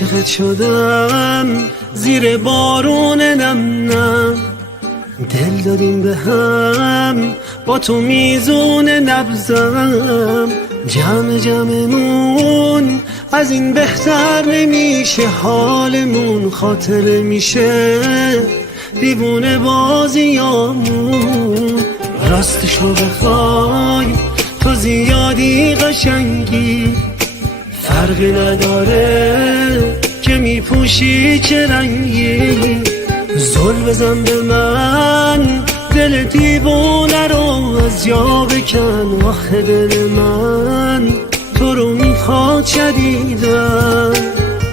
عاشقت شدم زیر بارون نم نم، دل دادیم به هم با تو میزون نبزم. جمع جمعمون از این بهتر نمیشه، حالمون خاطره میشه دیوونه بازیامون. راستشو بخوای تو زیادی قشنگی، فرقی نداره که میپوشی چه رنگی. زل بزن به من دل دیوونه رو از جا بکن، آخه دل من تو رو میخواد شدیدن.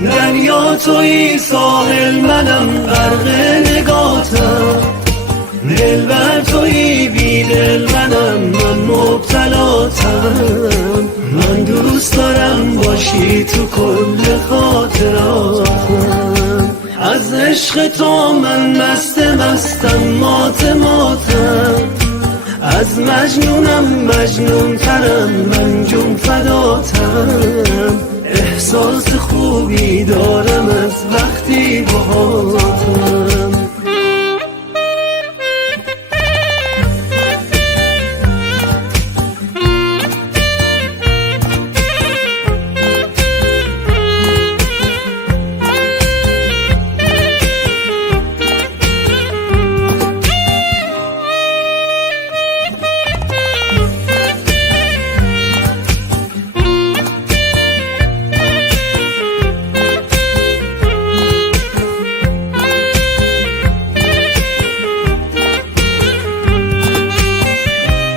دریا توی ساحل منم غرق نگاتم، دلبر توی بی دل منم من مبتلاتم. من دوست دارم باشی تو کل خاطراتم، از عشق تو من مستم مات ماتم. از مجنونم مجنون ترم من جون فداتم. احساس خوبی دارم از وقتی باهاتم.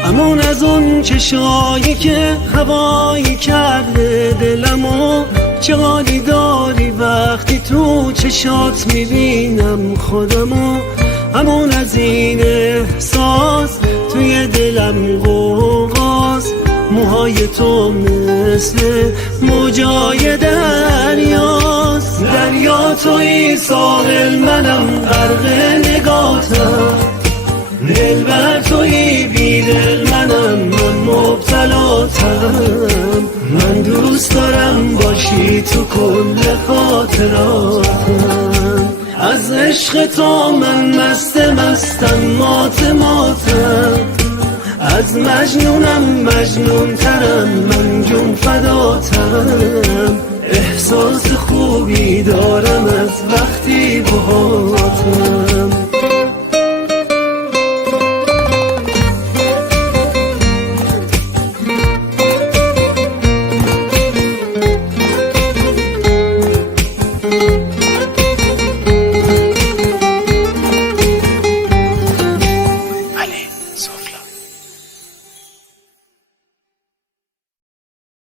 همون از اون چشایی که هوایی کرده دلمو، چه حالی داری وقتی تو چشات میبینم خودمو. همون از این احساس توی دلم غوغاست، موهای تو مثل موجای دریاست. دریا توی ساحل منم غرق نگاتم، دلبر توی بی دل منم من مبتلاتم. من دوست دارم باشی تو کل خاطراتم، از عشق تو من مستم مات ماتم. از مجنونم مجنون ترم من جون فداتم. احساس خوبی دارم از وقتی باهاتم.